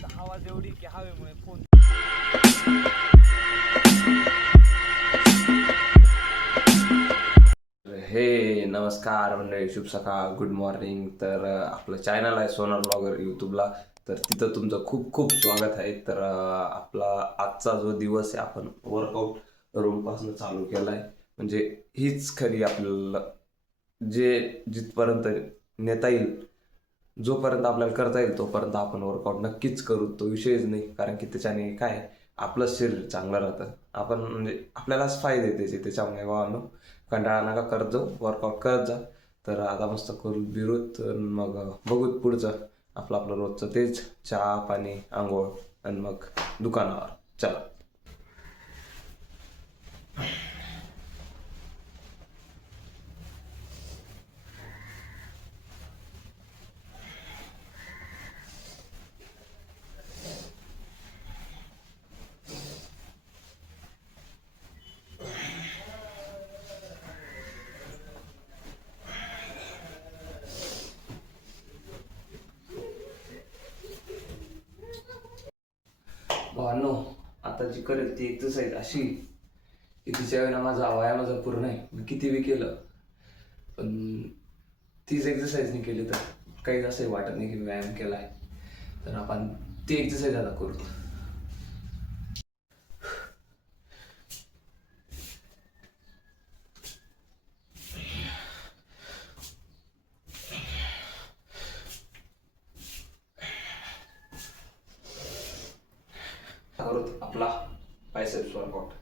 फक्त आवाज एवढी की हवेमुळे फोन हे नमस्कार मंडळी शुभ सकाळ गुड मॉर्निंग तर आपलं चॅनल आहे सोनार ब्लॉगर यूट्यूबला तर तिथं तुमचं खूप खूप स्वागत आहे. तर आपला आजचा जो दिवस आहे आपण वर्कआउट रूमपासून चालू केला आहे म्हणजे हीच खरी आपल्याला जे जिथपर्यंत नेता येईल जोपर्यंत आपल्याला करता येईल तोपर्यंत आपण वर्कआउट नक्कीच करू. तो विषयच नाही कारण की त्याच्याने काय आपलं शरीर चांगलं राहतं. आपण म्हणजे आपल्यालाच फायदे त्याचे त्याच्यामुळे भावानं कंटाळा नका करत जाऊ वर्कआउट करत जा. तर आता मस्त करू बिरूत मग बघूत पुढचं. आपलं आपलं रोजचं तेच चहा पाणी आंघोळ आणि मग दुकानावर. चला भावांनो आता करेल ती एक्सरसाइज अशी की तिच्या वेळेला माझा व्यायामाचा पूर्ण आहे. मी किती बी केलं पण तीच एक्सरसाइज केली तर काहीच असंही वाटत नाही की व्यायाम केला आहे तर आपण ती एक्सरसाइज आता करू आपला बायसेप्स वर्कआउट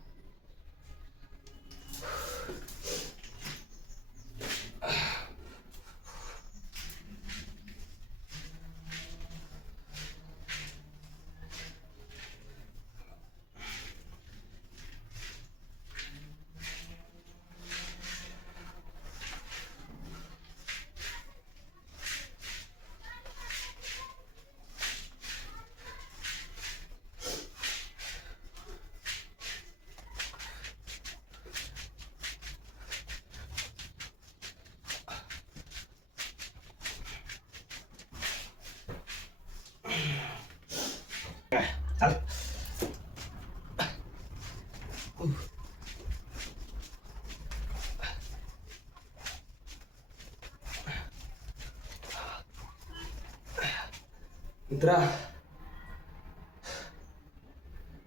मित्रा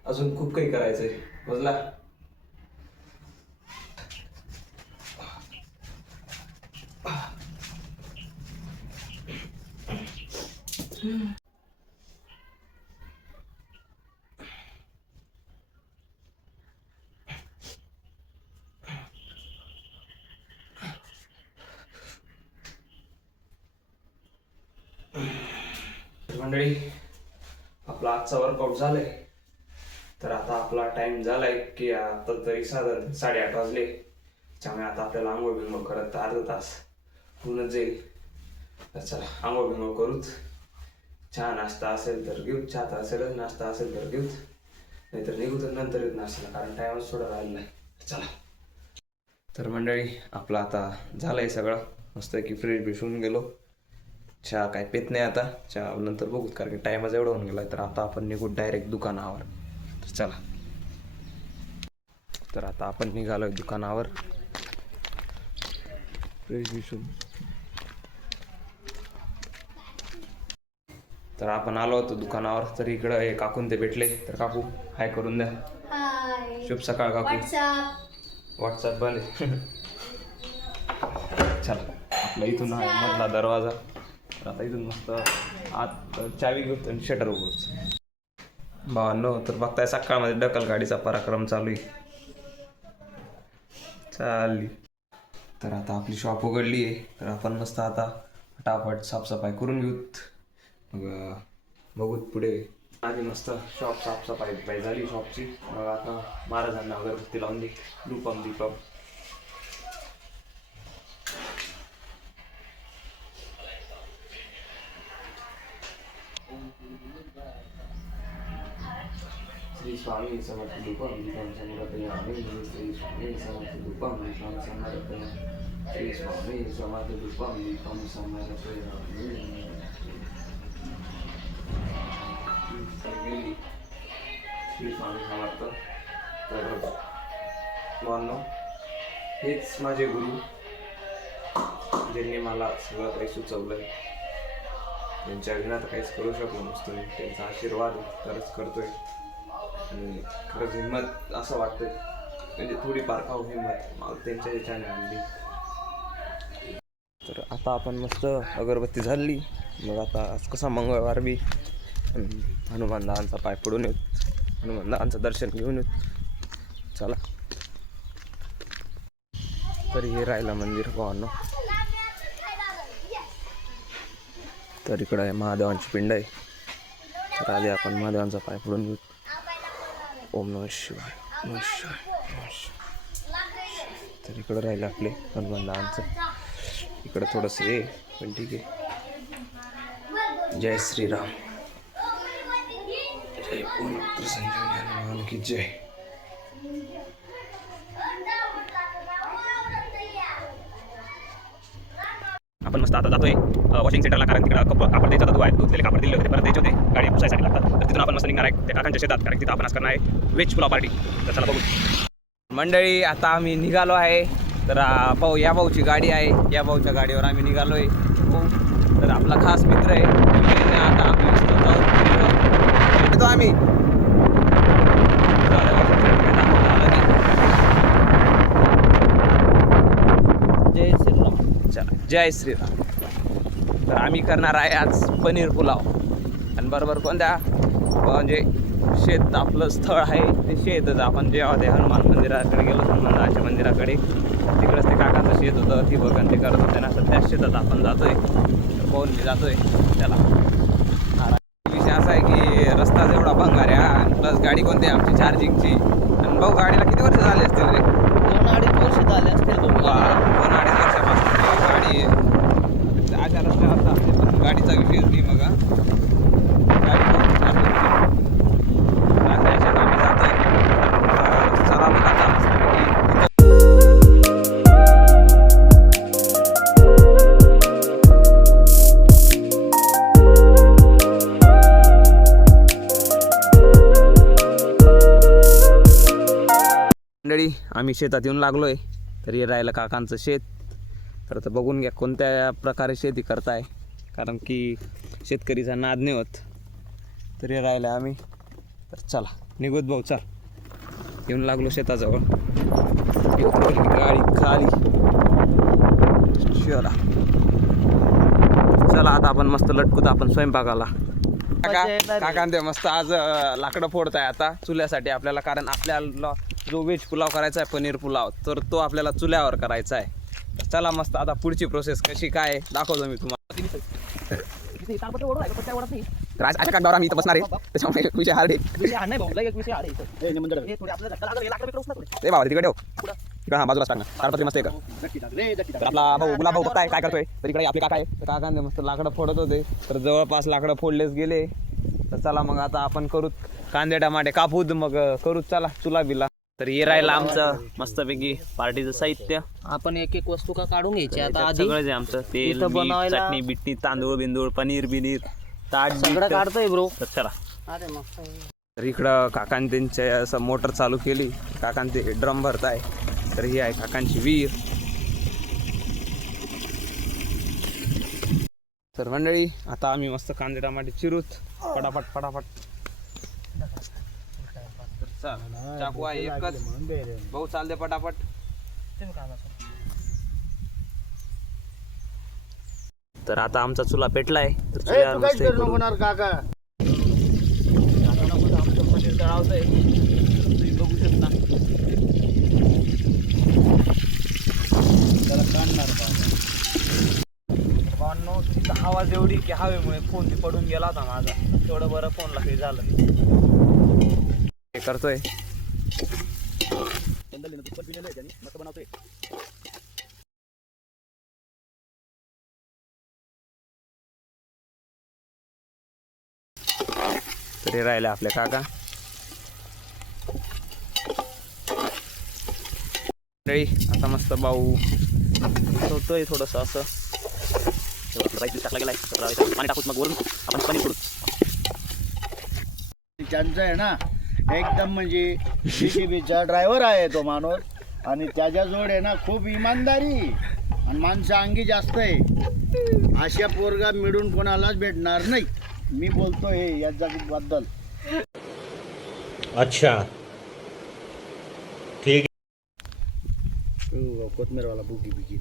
अजून खूप काही करायचंय. बजला मंडळी आपला आजचा वर्कआउट झालाय. तर आता आपला टाइम झालाय की आता तरी साधारण साडेआठ वाजले. त्यामुळे आता आपल्याला आंघोळ बिंगोळ करत अर्धा तास होऊनच जाईल तर चला आंघोळ बिंगोळ करूच. चहा नाश्ता असेल तर घेऊ चहा असेलच नाश्ता असेल तर घेऊच. नाहीतर निघू तर नंतर येत नाश्ता कारण टाइमच थोडा राहिला नाही. चला. तर मंडळी आपलं आता झालंय सगळं. मस्त की फ्रेश होऊन गेलो. चहा काय पेत नाही आता. चहा नंतर बघूत कारण की टायमाच एवढा होऊन गेला तर आता आपण निघू डायरेक्ट दुकानावर. तर चला. तर आता आपण निघालोय दुकानावर. फ्रेश बिशून तर आपण आलो होतो दुकानावर. तर इकडं हे काकून ते भेटले. तर काकू हाय करून द्या. हाय शुभ सकाळ काकू. व्हॉट्सअप आहे. चला. आपला इथून आहे मधला दरवाजा. आता इथून मस्त आत चावी घेऊ आणि शटर उघडूच भावांनो तर बघताय सकाळमध्ये डकल गाडीचा पराक्रम चालू आहे. चालली. तर आता आपली शॉप उघडली आहे. तर आपण मस्त आता फटाफट साफसफाई करून घेऊत. मग बघूत पुढे. आधी मस्त शॉप साफसफाई झाली शॉपची मग आता महाराजांना अगरबत्ती लावून दे. दीपम दीपम श्री स्वामी समर्थ रूपम दीपम समर्पयामि श्री स्वामी समर्थ रूपम दीपम समर्पयामि श्री स्वामी समर्थ रूपम दीपम समर्पयामि श्री स्वामी समर्थ तर मुलांनो हेच माझे गुरु ज्यांनी मला सगळं काही सुचवलं आहे त्यांच्या विना तर काहीच करू शकलो नसतो. मी त्यांचा आशीर्वाद खरंच तरच करतोय. आणि खरंच हिंमत असं वाटतंय. म्हणजे थोडी पारखाव हो हिंमत? त्यांच्या याच्याने आणली. तर आता आपण मस्त अगरबत्ती झाली मग आता आज कसा मंगळवार बी. हनुमान दहांचा पाय पडून येत. हनुमान दहांचं दर्शन घेऊन येत. चला. तर हे राहिलं मंदिर भावांनो. तर इकडं आहे महादेवांची पिंड आहे. तर आधी आपण महादेवांचा पाय पडून घेऊ. ओम नम शिवाय. नम शिवाय. तर इकडं राहिलं आपले हनुमान दादांचं इकडं थोडंसं हे पण ठीक आहे. जय श्रीराम. जय पूर्ण संजीवनी हनुमान की जय. आपण मस्त आता जातोय वॉशिंग सेंटरला कारण तिकडं कप कापड द्यायचा धुवाय धुतलेले कापड दिले होते परत द्यायचे होते. गाडी पुसायसाठी लागतात. तर तिथून आपण मस्त निघणार आहे त्या काकांच्या शेतात कारण तिथं आपण आज करणार आहे वेज पुलाव पार्टी तर चला बघू. मंडळी आता आम्ही निघालो आहे. तर पाहू भाऊ या भाऊची गाडी आहे. या भाऊच्या गाडीवर आम्ही निघालो आहे भाऊ तर आपला खास मित्र आहे. आता आम्ही मस्त आम्ही झालं बघा, काय दाखवलं आलं नाही. जय श्रीराम चला. जय श्रीराम. तर आम्ही करणार आहे आज पनीर पुलाव. आणि बरोबर कोणत्या? म्हणजे शेत आपलं स्थळ आहे ते शेतच आपण जेव्हा ते हनुमान मंदिराकडे गेलो हनुमानाच्या मंदिराकडे तिकडंच ते काकांचं शेत होतं ती बघ ते करत होते ना तर त्या शेतात आपण जातोय तर मी जातोय त्याला हा, विषय असा आहे की रस्ता जेवढा भंगार आहे आणि प्लस गाडी कोणती आहे आमची चार्जिंगची आणि भाऊ गाडीला किती वर्ष झाले असतील रे दोन अडीच वर्ष झाले असतील वा, तुम्हाला दोन अडीच वर्षापासून आहे. अशा रस्त्यावर चालते पण गाडीचा विषयच नाही मग मंडळी आम्ही शेतात येऊन लागलोय तर हे राहिलं काकांचं शेत तर आता बघून घ्या कोणत्या प्रकारे शेती करताय. कारण की शेतकरीचा नाद नाही होत. तर राहिलं आम्ही. तर चला निघूत भाऊ चल. येऊन लागलो शेताजवळ. गाडी खाली. चला. चला आता आपण मस्त लटकूत आपण स्वयंपाकाला. काका ते मस्त आज लाकडं फोडताय आता चुल्यासाठी आपल्याला. कारण आपल्याला जो व्हेज पुलाव करायचा आहे पनीर पुलाव तर तो आपल्याला चुल्यावर करायचा आहे. तर चला मस्त आता पुढची प्रोसेस कशी काय दाखवतो मी तुम्हाला. तर आज आज कागदावर आम्ही इथं बसणार आहे. त्याच्यामुळे विषय हार्ड आहे. ते बाबा तिकडे ठेव. इकडे हा बाजूलाच टाकणार ताडपत्री मस्त आहे का आपला भाऊ गुलाब भाऊ बघताय काय करतोय? तर इकडे आपले काका आहे मस्त लाकडं फोडत होते. तर जवळपास लाकडं फोडलेच गेले. तर चला मग आता आपण करू कांदे टमाटे कापूद मग करू चला चुला बिला. तर हे राहिलं आमचं मस्तपैकी पार्टीचं साहित्य. आपण एक एक वस्तू का काढून घ्यायची? आता आधी सगळंच आहे आमचं. तेल इथं मीठ, बनवायला- चटणी बिटणी तांदूळ बिंदूळ पनीर बिनीर ताट सगळं बीट. काढतोय ब्रो. तर चला. अरे मस्त. तर इकडं काकांनी त्यांच्या असं मोटर चालू केली. काकांनी ते ड्रम भरताय. तर ही आहे काकांची विहीर. तर मंडळी आता आम्ही मस्त कांदे टमाटे चिरूत. पटापट पटापट. तर चल, चाकू आहे एकच. भाऊ चालते पटापट. तर आता आमचा चुला पेटलाय. तर चुल्यावर मस्त हे करू. काका बघू शकता भावांनो तिथं आवाज एवढी की हवेमुळे फोन पडून गेला होता माझा. तेवढं बरं फोनला हे झालं. हे करतोय. बनवतोय तरी राहिले आपले काका. आता मस्त भाऊ होतोय थोडस असं. टाकला गेलाय पाणी टाकूच मग वरून आपण पाणी करू ज्यांचं आहे ना एकदम म्हणजे जीसीबीचा ड्रायव्हर आहे तो माणूस. आणि त्याच्याजवळ आहे ना खूप इमानदारी. आणि माणसं अंगी जास्त आहे. अशा पोरगा मिळून कोणालाच भेटणार नाही. मी बोलतो हे या बद्दल अच्छा. ठीक कोथमीरवाला बुगी बिगी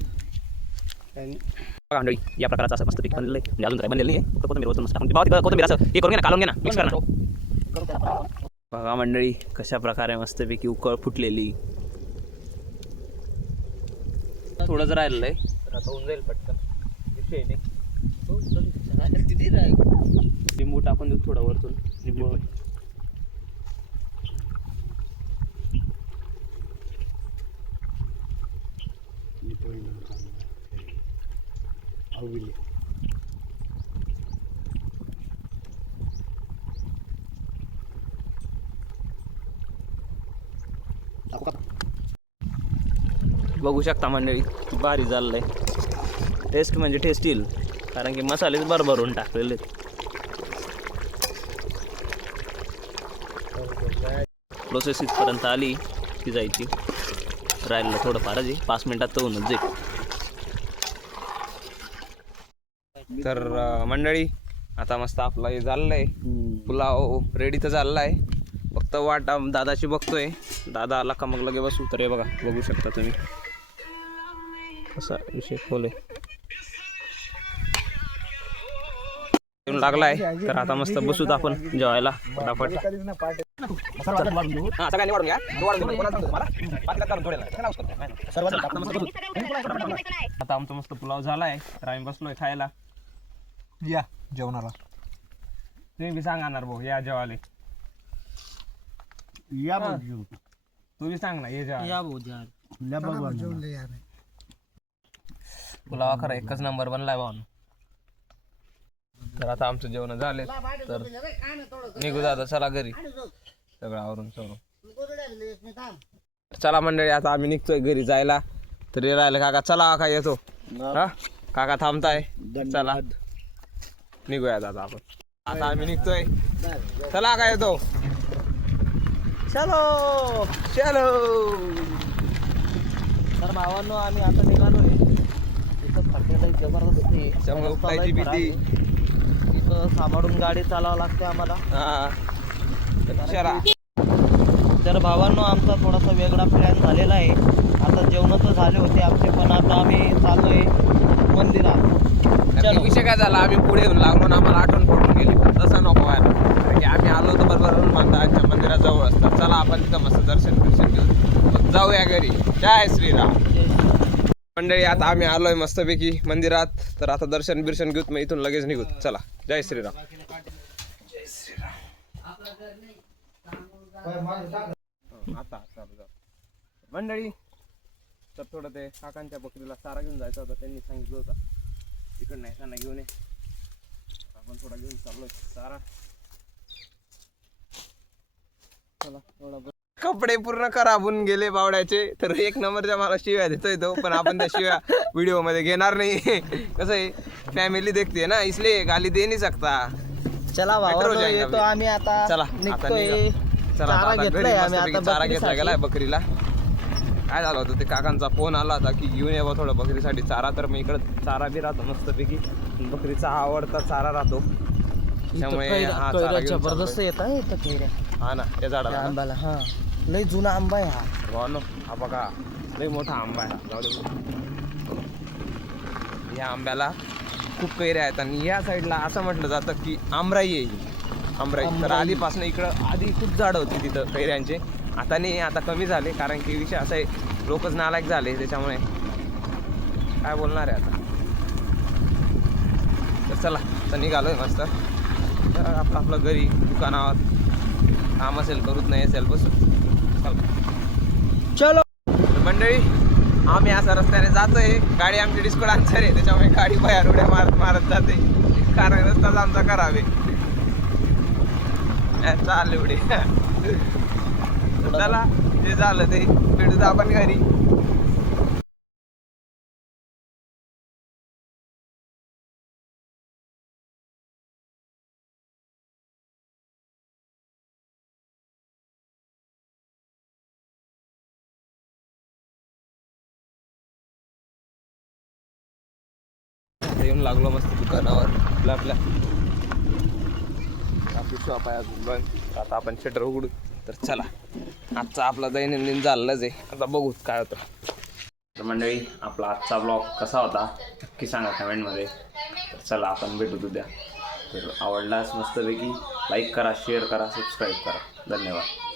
बघा मंडळी या प्रकारचं असं मस्त पीक बनलेलं आहे. म्हणजे अजून काय बनलेलं नाही फक्त कोथिंबीर वरतून मस्त कोथिंबीर असं हे करून घे ना काढून घे ना. मिक्स करा ना बघा मंडळी कशा प्रकारे मस्तपैकी उकळ फुटलेली. थोडंच राहिलेलं आहे तर आता होऊन जाईल पटकन. विषय नाही. लिंबू टाकून देऊ थोडं वरतून. लिंबू बघू शकता मंडळी. भारी झालेलं आहे टेस्ट म्हणजे टेस्ट येईल. कारण की मसालेच भरभरून टाकलेले प्रोसेस इथपर्यंत आली ती जायची. राहिलं थोडंफार आहे. पाच मिनिटात तर होऊनच जाईल. तर मंडळी आता मस्त आपला हे झालेलं आहे पुलाव रेडी तर झालेला आहे फक्त वाट दादाची बघतोय. दादा आला का मग लगे बसू? तर हे बघा बघू शकता तुम्ही. असा विषय खोल आहे. येऊन लागलाय. तर आता मस्त बसूत आपण जेवायला फटाफट. आता आमचा मस्त पुलाव झालाय. तर आम्ही बसलोय खायला. या जेवणाला. तुम्ही बी सांगणार भाऊ या जेवाले या बघ तू बी सांग ना ये जेवा या बघ पुलावा खरा एकच नंबर बनलाय भाऊन तर आता आमचं जेवण झाले तर निघू दादा चला घरी. सगळं आवरून सगळं चला मंडळी आता आम्ही निघतोय घरी जायला. तरी हे राहिलं काका चला काका येतो? हा? काका थांबताय? चला. निघूया आता आपण. आता आम्ही निघतोय. चला का येतो? चलो. चलो. तर भावांनो आम्ही आता निघालोय. जबरदस्त. त्यामुळे रस्ता उपटायची भीती. सांभाळून गाडी चालावं लागते आम्हाला. हा. तर तर भावांनो आमचा थोडासा वेगळा प्लॅन झालेला आहे. आता जेवण तर झाले होते आमचे पण आता आम्ही चाललोय मंदिरात. विषय काय झाला? आम्ही पुढे येऊन लागलो ना आम्हाला आठवण पडून गेली. पण तसं नको व्हायला. कारण की आम्ही आलो होतो बरोबर माताच्या मंदिराजवळ असतात. चला आपण तिथं मस्त दर्शन दर्शन घेऊ मग जाऊया घरी. जय श्रीराम. मंडळी आता आम्ही आलोय मस्तपैकी मंदिरात. तर आता दर्शन बिर्शन घेऊत मग इथून लगेच निघूत चला जय श्रीराम. आता चालू जाऊ मंडळी तर थोडं ते काकांच्या बकरीला चारा घेऊन जायचा होता त्यांनी सांगितलं होतं. तिकडं नाही त्यांना घेऊन ये. आपण थोडा घेऊन चाललोय. चारा. चला थोडा कपडे पूर्ण खराबून गेले बावड्याचे. तर एक नंबरच्या मला शिव्या देतोय तो पण आपण त्या शिव्या व्हिडिओमध्ये घेणार नाही. कसं आहे? फॅमिली देखते ना इसलिए गाली दे नाही सकता. चला जाएंगे येतो. आम्ही आता. चला आता निघतोय. निघा. चला आता- चारा आता घरी घेतलाय आम्ही मस्तपैकी आता चारा घेतला बकरीसाठी. गेलाय बकरीला? काय झालं होतं ते काकांचा फोन आला होता की घेऊन यावं थोडं बकरीसाठी चारा. तर मी इकडं चारा बी राहतो मस्तपैकी. बकरीचा आवडता चारा राहतो. त्यामुळे हा चारा घेऊन जबरदस्त चाललोय. येत आहे इथं कैऱ्या. हा ना त्या झाडाला ना. आंब्याला हा. लय जुना आंबा आहे हा. भावांनो, हा बघा लई मोठा आंबा आहे. हा. जाऊ दे. या आंब्याला खूप कैऱ्या आहेत आणि या साईडला असं म्हटलं जातं की आमराई आहे ही. आमराई. तर आमराई. आधीपासून इकडं आधी खूप झाडं होती तिथं कैऱ्यांचे. आता नाही आता कमी झाले कारण की विषय असा आहे लोकच नालायक झाले त्याच्यामुळे. काय बोलणार आहे आता? तर चला आता निघालोय मस्त. तर आपलं आपलं घरी दुकानावर. काम असेल करूच नाही असेल बसू चलो. मंडळी आम्ही असा रस्त्याने जातोय. गाडी आमची डिस्को डान्सर आहे त्याच्यामुळे गाडी बाहेर उड्या मारत मारत जाते. कारण रस्ताच आमचा करावे चालले उडे चला जे झालं ते. भेटू आपण घरी. येऊन लागलो मस्त दुकानावर. आपल्या आपल्या. आपली शॉप आहे अजून बंद आता आपण शटर उघडू. तर चला. आजचा आपला दैनंदिन चाललंच आहे. आता बघू काय होतं. तर मंडळी आपला आजचा ब्लॉग कसा होता नक्की सांगा कमेंटमध्ये तर चला आपण भेटू उद्या. तर आवडलाच मस्तपैकी लाईक करा शेअर करा सबस्क्राईब करा. धन्यवाद.